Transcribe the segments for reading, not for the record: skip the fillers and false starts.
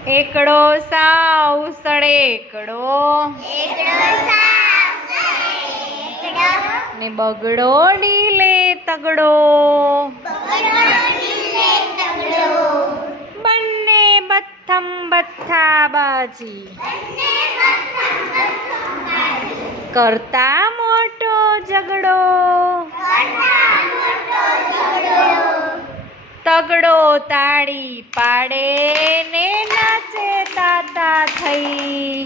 એકડો સાવ સડેકડો ને બગડો ડીલે તગડો બંને બથમ બથ્થા બાજી કરતા મોટો ઝઘડો તગડો તાળી પાડે ને નાચે તાતા થઈ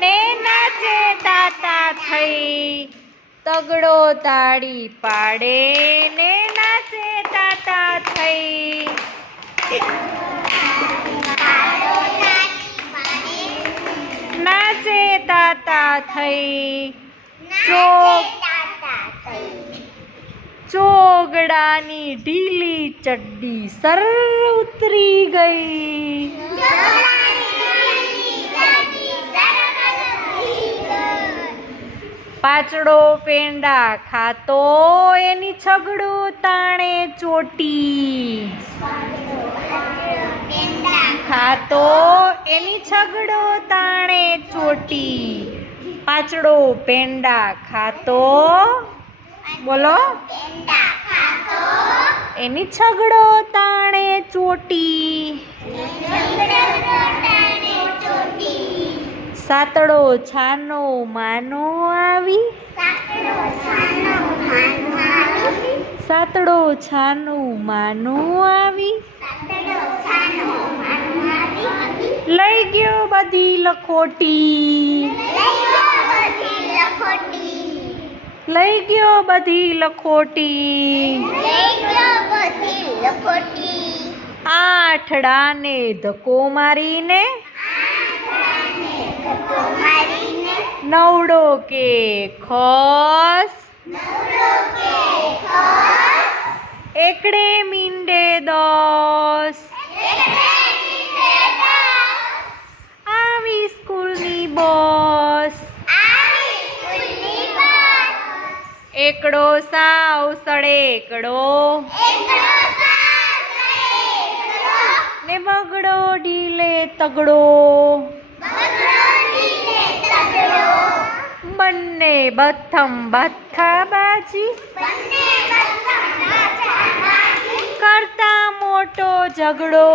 ને નાચે તાતા થઈ તગડો તાળી પાડે ને નાચે તાતા થઈ નાચે તાતા થઈ ચોગડાની ઢીલી ચડ્ડી સર ઉતરી ગઈ પાછડો પેંડા ખાતો એની છગડો તાણે ચોટી ખાતો એની છગડો તાણે ચોટી પાછડો પેંડા ખાતો બોલો એની છગડો તાણે ચોટી સાતડો છાનો માનો આવી સાતડો છાનો માનો આવી લઈ ગયો બધી લખોટી લઈ ગયો બધી લખોટી આઠડાને ધક્કો મારીને નવડો કે ખસ એકડે મીંડે દસ આવી સ્કૂલની બસ એકડો સાવ સડેકડો ને બગડો ડીલે તગડો બંને બથમ બથ્થા બાજી કરતા મોટો ઝઘડો